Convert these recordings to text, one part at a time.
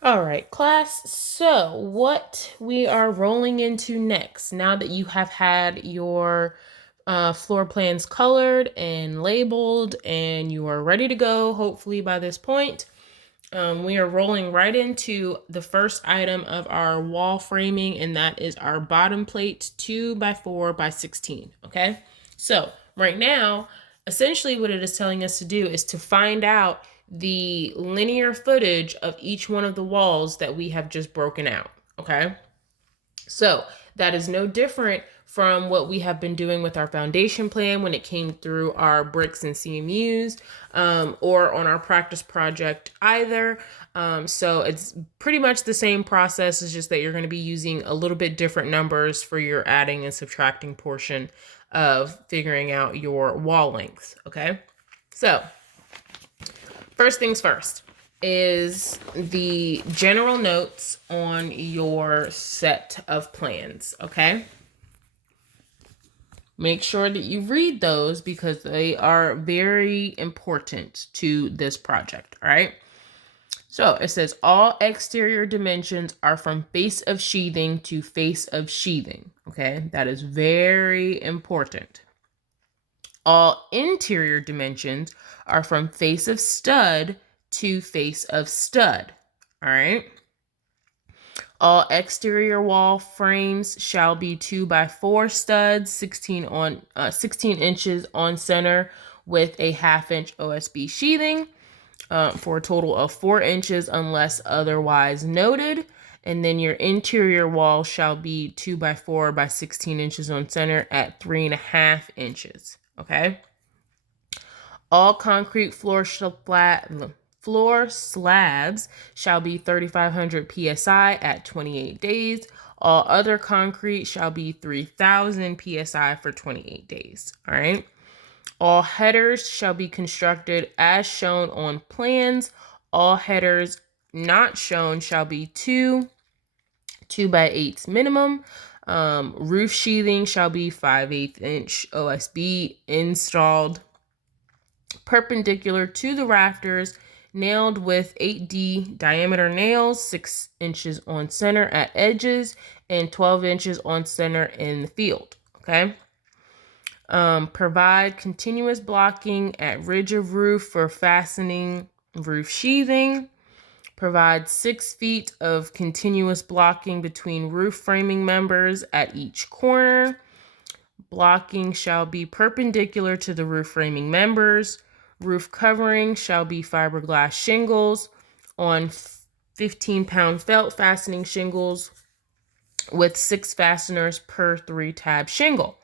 All right, class. So, what we are rolling into next, now that you have had your floor plans colored and labeled and you are ready to go, hopefully by this point, we are rolling right into the first item of our wall framing, and that is our bottom plate 2x4x16. Okay, so right now, essentially, what it is telling us to do is to find out the linear footage of each one of the walls that we have just broken out. Okay, so that is no different from what we have been doing with our foundation plan when it came through our bricks and CMUs, or on our practice project either. So it's pretty much the same process. It's just that you're going to be using a little bit different numbers for your adding and subtracting portion of figuring out your wall length. Okay, so first things first is the general notes on your set of plans, okay? Make sure that you read those because they are very important to this project, all right? So it says all exterior dimensions are from face of sheathing to face of sheathing, okay? That is very important. All interior dimensions are from face of stud to face of stud. All right. All exterior wall frames shall be 2x4 studs, 16 inches on center with a 1/2 inch OSB sheathing, for a total of 4 inches unless otherwise noted. And then your interior wall shall be 2x4 by 16 inches on center at 3.5 inches. Okay. All concrete floor slabs shall be 3,500 psi at 28 days. All other concrete shall be 3,000 psi for 28 days. All right. All headers shall be constructed as shown on plans. All headers not shown shall be 2x8 minimum. Roof sheathing shall be 5/8 inch OSB installed perpendicular to the rafters, nailed with 8D diameter nails, 6 inches on center at edges, and 12 inches on center in the field. Okay. Provide continuous blocking at ridge of roof for fastening roof sheathing. Provide 6 feet of continuous blocking between roof framing members at each corner. Blocking shall be perpendicular to the roof framing members. Roof covering shall be fiberglass shingles on 15-pound felt fastening shingles with 6 fasteners per 3-tab shingle.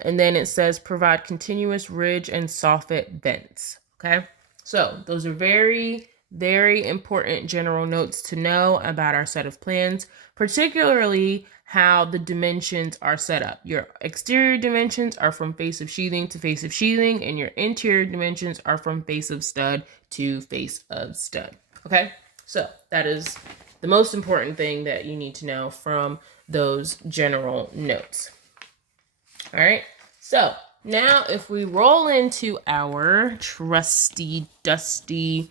And then it says provide continuous ridge and soffit vents. Okay, so those are very, very important general notes to know about our set of plans, particularly how the dimensions are set up. Your exterior dimensions are from face of sheathing to face of sheathing, and your interior dimensions are from face of stud to face of stud. Okay, so that is the most important thing that you need to know from those general notes. All right, so now if we roll into our trusty, dusty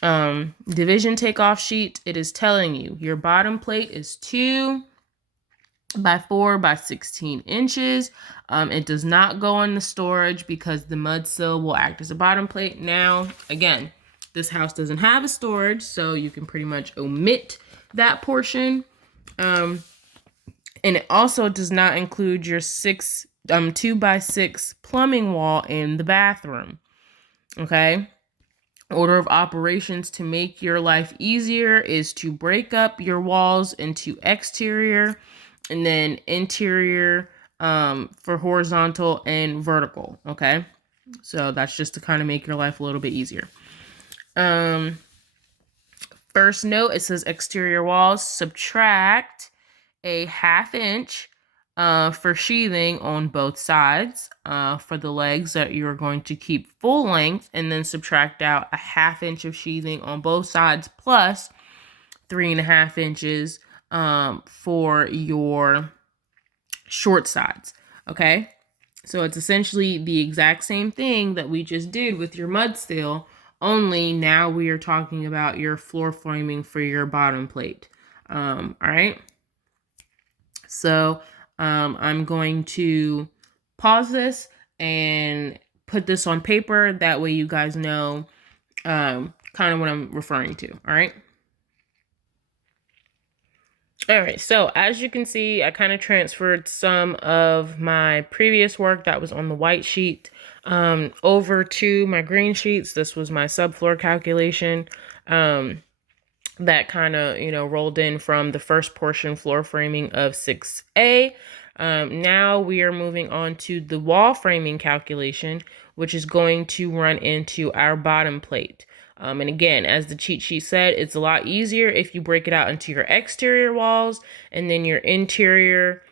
division takeoff sheet, it is telling you your bottom plate is 2x4 by 16 inches. It does not go on the storage because the mud sill will act as a bottom plate. Now, again, this house doesn't have a storage, so you can pretty much omit that portion. And it also does not include your 2x6 plumbing wall in the bathroom. Okay. Order of operations to make your life easier is to break up your walls into exterior and then interior, for horizontal and vertical. Okay. So that's just to kind of make your life a little bit easier. First note, it says exterior walls, subtract a 1/2 inch for sheathing on both sides for the legs that you're going to keep full length, and then subtract out a 1/2 inch of sheathing on both sides plus 3.5 inches for your short sides. Okay, so it's essentially the exact same thing that we just did with your mud sill only now we are talking about your floor framing for your bottom plate. All right. So I'm going to pause this and put this on paper. That way you guys know kind of what I'm referring to. All right. All right, so as you can see, I kind of transferred some of my previous work that was on the white sheet over to my green sheets. This was my subfloor calculation that kind of, rolled in from the first portion floor framing of 6A. Now we are moving on to the wall framing calculation, which is going to run into our bottom plate. And again, as the cheat sheet said, it's a lot easier if you break it out into your exterior walls and then your interior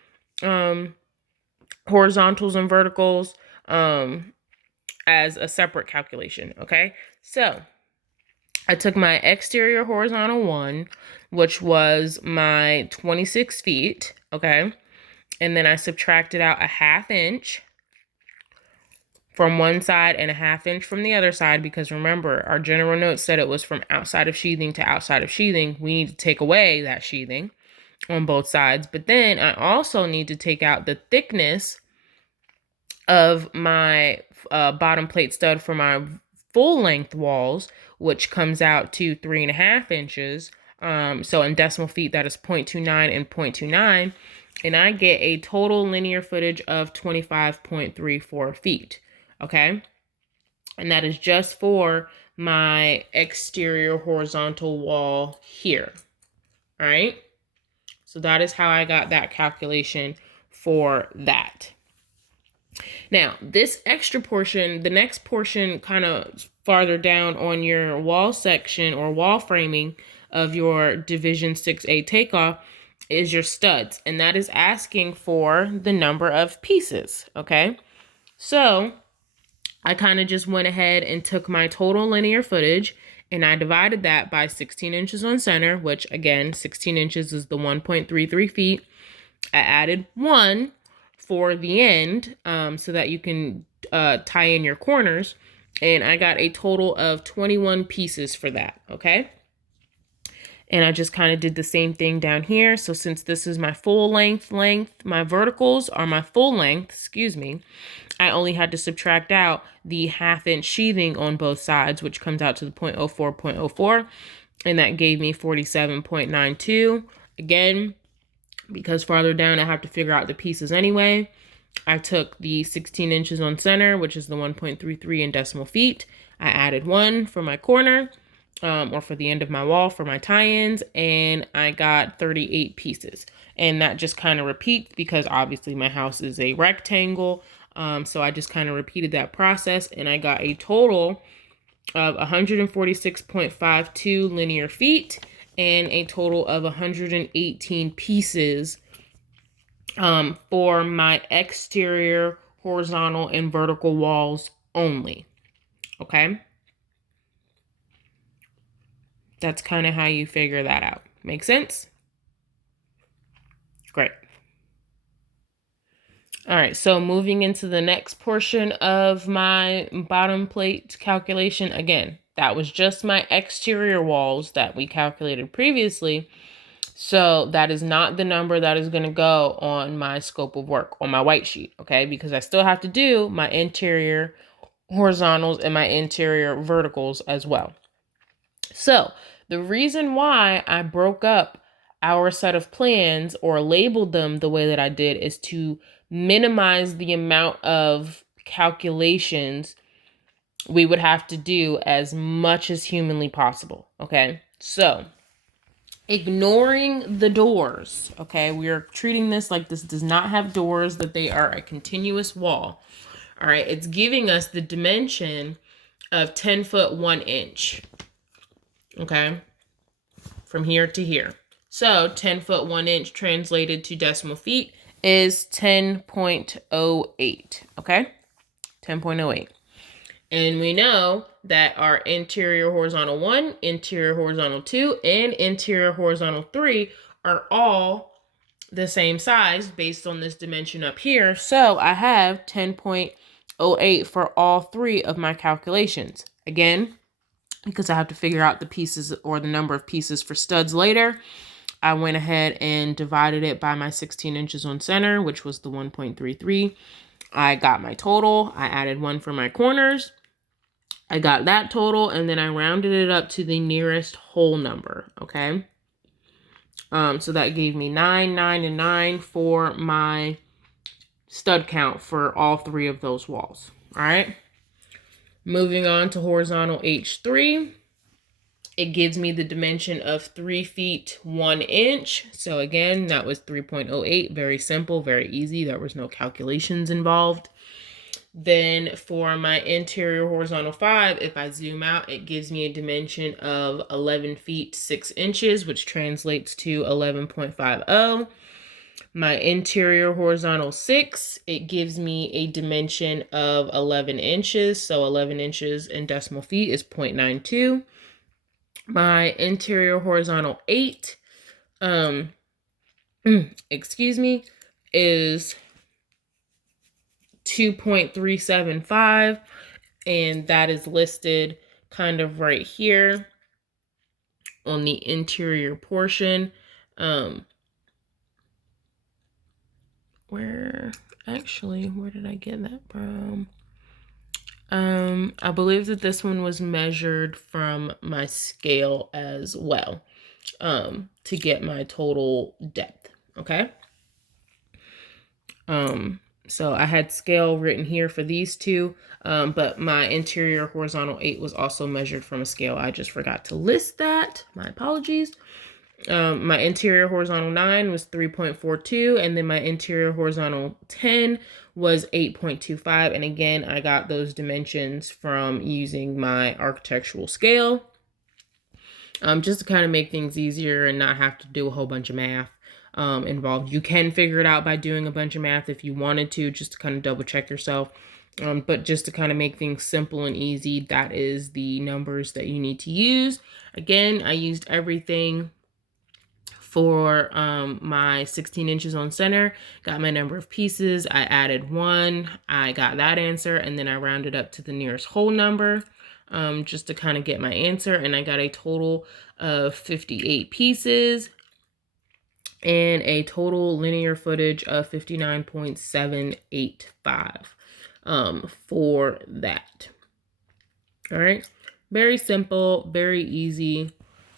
horizontals and verticals as a separate calculation, okay? So I took my exterior horizontal 1, which was my 26 feet, okay? And then I subtracted out a 1/2 inch from one side and a 1/2 inch from the other side, because remember, our general note said it was from outside of sheathing to outside of sheathing. We need to take away that sheathing on both sides. But then I also need to take out the thickness of my bottom plate stud for my full length walls, which comes out to 3.5 inches. So in decimal feet, that is 0.29 and 0.29. And I get a total linear footage of 25.34 feet. Okay. And that is just for my exterior horizontal wall here. All right. So that is how I got that calculation for that. Now, this extra portion, the next portion kind of farther down on your wall section or wall framing of your Division 6A takeoff is your studs. And that is asking for the number of pieces, okay? So I kind of just went ahead and took my total linear footage and I divided that by 16 inches on center, which again, 16 inches is the 1.33 feet. I added 1 for the end so that you can tie in your corners. And I got a total of 21 pieces for that, okay? And I just kind of did the same thing down here. So since this is my full length, my verticals are my full length, excuse me, I only had to subtract out the 1/2 inch sheathing on both sides, which comes out to the 0.04, 0.04. And that gave me 47.92. Again, because farther down I have to figure out the pieces anyway. I took the 16 inches on center, which is the 1.33 in decimal feet. I added 1 for my corner, or for the end of my wall for my tie-ins, and I got 38 pieces. And that just kind of repeats because obviously my house is a rectangle. So I just kind of repeated that process, and I got a total of 146.52 linear feet and a total of 118 pieces for my exterior horizontal and vertical walls only. Okay? That's kind of how you figure that out. Make sense? Great. All right, so moving into the next portion of my bottom plate calculation. Again, that was just my exterior walls that we calculated previously. So that is not the number that is going to go on my scope of work on my white sheet, okay? Because I still have to do my interior horizontals and my interior verticals as well. So the reason why I broke up our set of plans or labeled them the way that I did is to minimize the amount of calculations we would have to do as much as humanly possible, okay? So ignoring the doors, okay? We are treating this like this does not have doors, that they are a continuous wall. All right, it's giving us the dimension of 10 foot 1 inch, okay? From here to here. So 10 foot 1 inch translated to decimal feet is 10.08, okay? 10.08. And we know that our interior horizontal 1, interior horizontal 2, and interior horizontal 3 are all the same size based on this dimension up here. So I have 10.08 for all 3 of my calculations. Again, because I have to figure out the pieces or the number of pieces for studs later, I went ahead and divided it by my 16 inches on center, which was the 1.33. I got my total. I added 1 for my corners. I got that total, and then I rounded it up to the nearest whole number, okay? So that gave me 9, 9, and 9 for my stud count for all 3 of those walls, all right? Moving on to horizontal H3, it gives me the dimension of 3 feet 1 inch. So again, that was 3.08, very simple, very easy. There was no calculations involved. Then for my interior horizontal 5, if I zoom out, it gives me a dimension of 11 feet 6 inches, which translates to 11.50. My interior horizontal 6, it gives me a dimension of 11 inches. So 11 inches in decimal feet is 0.92. My interior horizontal 8, excuse me, is 2.375, and that is listed kind of right here on the interior portion. Where did I get that from? I believe that this one was measured from my scale as well, to get my total depth, okay? So I had scale written here for these two, but my interior horizontal 8 was also measured from a scale. I just forgot to list that. My apologies. My interior horizontal 9 was 3.42, and then my interior horizontal 10 was 8.25. And again, I got those dimensions from using my architectural scale, just to kind of make things easier and not have to do a whole bunch of math involved. You can figure it out by doing a bunch of math if you wanted to, just to kind of double check yourself. But just to kind of make things simple and easy, that is the numbers that you need to use. Again, I used everything for my 16 inches on center, got my number of pieces, I added 1, I got that answer, and then I rounded up to the nearest whole number just to kind of get my answer, and I got a total of 58 pieces and a total linear footage of 59.785 for that. All right, very simple, very easy,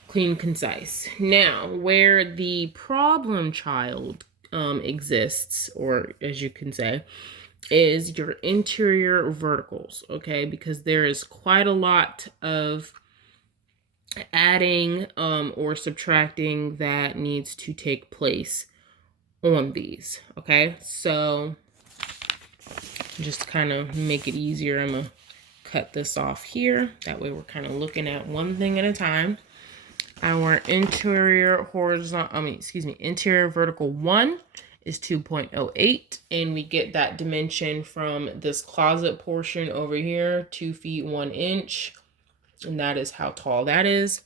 clean, concise. Now, where the problem child exists, or as you can say, is your interior verticals, okay? Because there is quite a lot of adding or subtracting that needs to take place on these, okay? So just kind of make it easier, I'm gonna cut this off here. That way we're kind of looking at one thing at a time. Our interior interior vertical 1 is 2.08, and we get that dimension from this closet portion over here, 2 feet 1 inch, and that is how tall that is.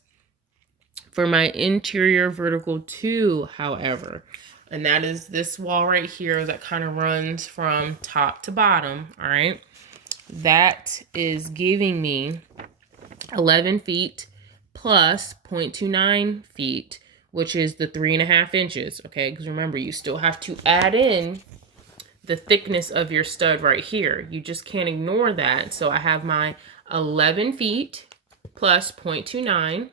For my interior vertical 2, however, and that is this wall right here that kind of runs from top to bottom, all right, that is giving me 11 feet plus 0.29 feet, which is the 3.5 inches, okay? Because remember, you still have to add in the thickness of your stud right here. You just can't ignore that. So I have my 11 feet plus 0.29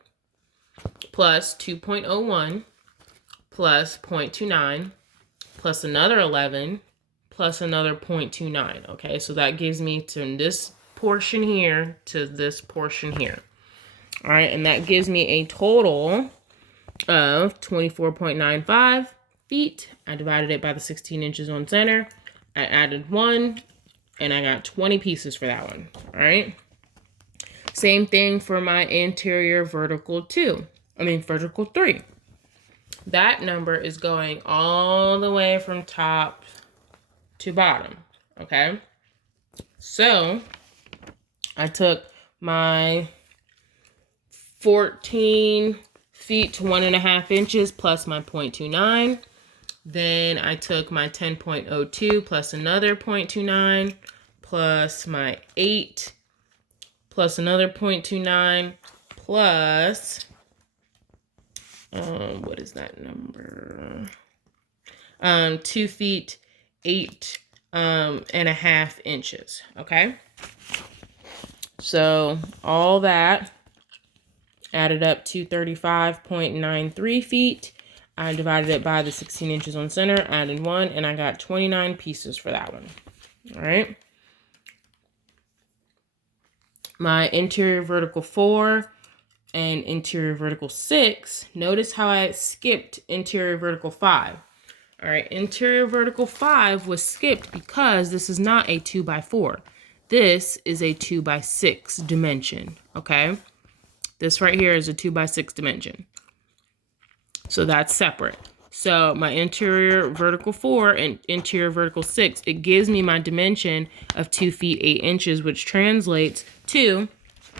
plus 2.01 plus 0.29 plus another 11 plus another 0.29, okay? So that gives me to this portion here to this portion here. All right, and that gives me a total of 24.95 feet. I divided it by the 16 inches on center. I added 1, and I got 20 pieces for that one. All right. Same thing for my interior vertical 3. That number is going all the way from top to bottom, okay? So I took my 14 feet to 1.5 inches plus my 0.29. Then I took my 10.02 plus another 0.29 plus my 8 plus another 0.29 plus, what is that number? 2 feet, 8.5 inches, okay? So all that added up to 35.93 feet. I divided it by the 16 inches on center, added 1, and I got 29 pieces for that one. All right. My interior vertical 4 and interior vertical 6. Notice how I skipped interior vertical 5. All right, interior vertical 5 was skipped because this is not a 2x4. This is a 2x6 dimension, okay? This right here is a 2x6 dimension. So that's separate. So my interior vertical 4 and interior vertical 6, it gives me my dimension of 2 feet 8 inches, which translates to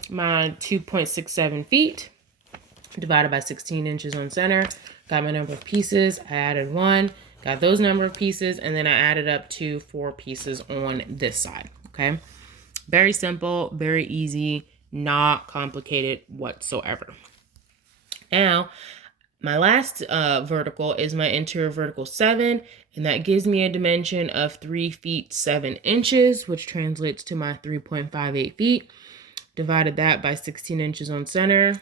my 2.67 feet divided by 16 inches on center. Got my number of pieces. I added 1, got those number of pieces, and then I added up to 4 pieces on this side. Okay. Very simple, very easy, not complicated whatsoever. Now, my last vertical is my interior vertical 7, and that gives me a dimension of 3 feet 7 inches, which translates to my 3.58 feet. Divided that by 16 inches on center.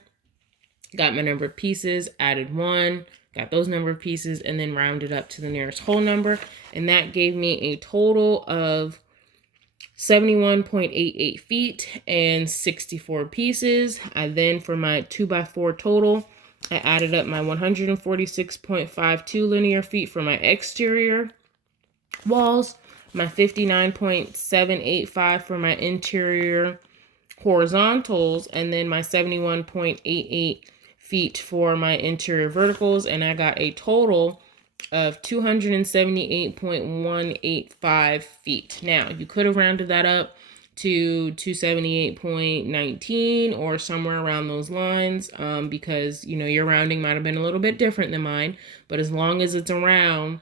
Got my number of pieces, added 1, got those number of pieces, and then rounded up to the nearest whole number. And that gave me a total of 71.88 feet and 64 pieces. I then, for my 2x4 total, I added up my 146.52 linear feet for my exterior walls, my 59.785 for my interior horizontals, and then my 71.88 feet for my interior verticals, and I got a total of 278.185 feet. Now, you could have rounded that up to 278.19 or somewhere around those lines, because, you know, your rounding might have been a little bit different than mine, but as long as it's around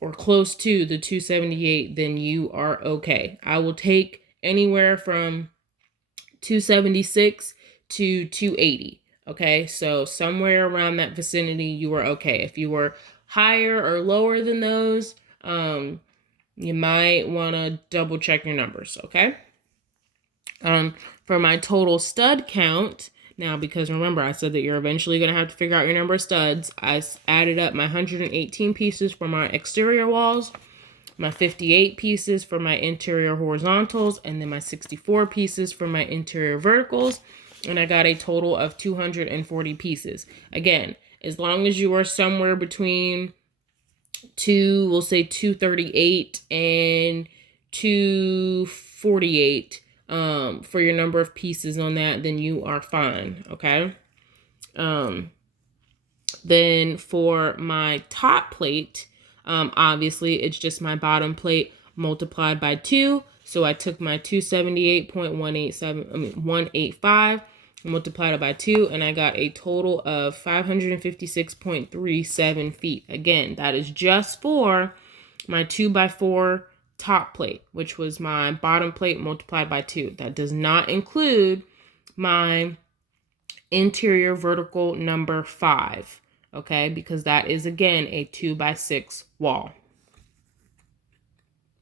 or close to the 278, then you are okay. I will take anywhere from 276 to 280. Okay, so somewhere around that vicinity, you are okay. If you were higher or lower than those, you might want to double check your numbers. Okay. For my total stud count, now, because remember, I said that you're eventually going to have to figure out your number of studs, I added up my 118 pieces for my exterior walls, my 58 pieces for my interior horizontals, and then my 64 pieces for my interior verticals, and I got a total of 240 pieces. Again, as long as you are somewhere between we'll say 238 and 248 for your number of pieces on that, then you are fine, okay? Then for my top plate, obviously it's just my bottom plate multiplied by 2. So I took my 185, multiplied it by 2, and I got a total of 556.37 feet. Again, that is just for my 2x4 top plate, which was my bottom plate multiplied by 2. That does not include my interior vertical number 5, okay, because that is, again, a 2x6 wall.